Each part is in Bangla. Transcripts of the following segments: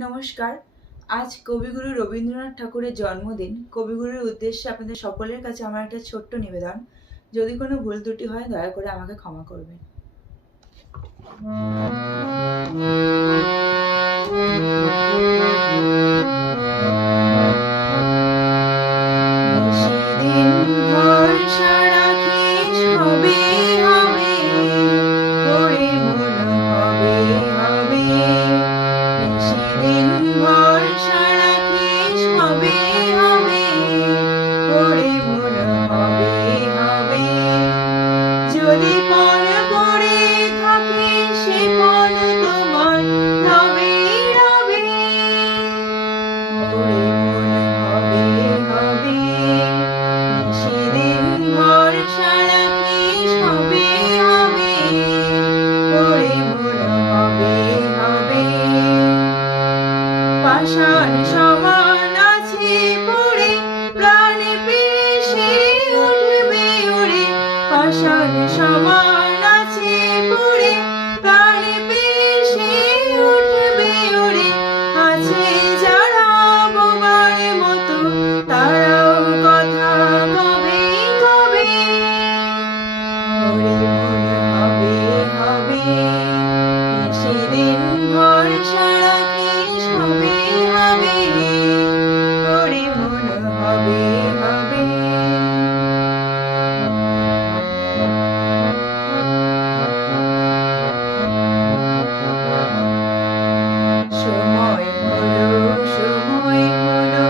নমস্কার। আজ কবিগুরু রবীন্দ্রনাথ ঠাকুরের জন্মদিন। কবিগুরুর উদ্দেশ্যে আপনাদের সকলের কাছে আমার একটা ছোট্ট নিবেদন। যদি কোনো ভুল ত্রুটি হয় দয়া করে আমাকে ক্ষমা করবেন। সেদিন ভরসা রাখিস হবে হবে, ওরে মন হবে হবে। সেদিন ভরসা রাখিস হবে হবে, ওরে মন হবে হবে। যদি পণ পড়ে থাকে সে পণ তোমার রবে রবে, ওরে মন হবে হবে। সেদিন ভরসা রাখিস হবে হবে, ওরে মন হবে হবে। পাষাণ সমান আছে পড়ে প্রাণে পেশে উঠবে ওরে, পাষাণ সমান আছে পড়ে প্রাণে পেশে উঠবে ওরে। আছে যারা বোবার মতো তারাও কথা কবে কবে, ওরে মন হবে হবে। সেদিন ভরসা রাখিস হবে হবে, ওরে মন হবে হবে। সময় হলো সময় হলো,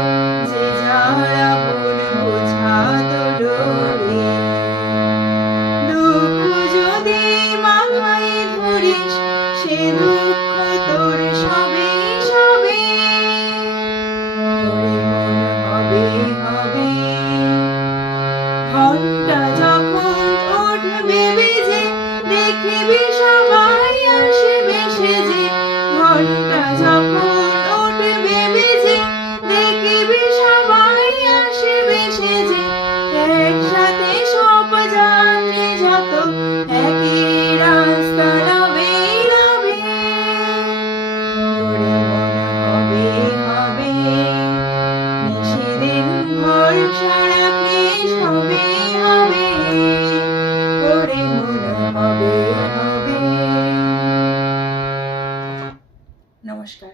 যে যার আপন বোঝা তোলো রে। দুঃখ যদি মাথায় ধরিস সে দুঃখ তোর সবে সবে, ওরে মন হবে হবে। ঘন্টা যখন উঠবে বেজে দেখিবি সবাই আসবে সেজে, ঘন্টা যখন উঠবে বেজে দেখিবি সবাই আসবে সেজে। একসাথে সব যাত্রী যত একই রাস্তা রবে রবে, ওরে মন হবে হবে। সেদিন ভরসা রাখিস হবে হবে, ওরে মন হবে হবে। নমস্কার।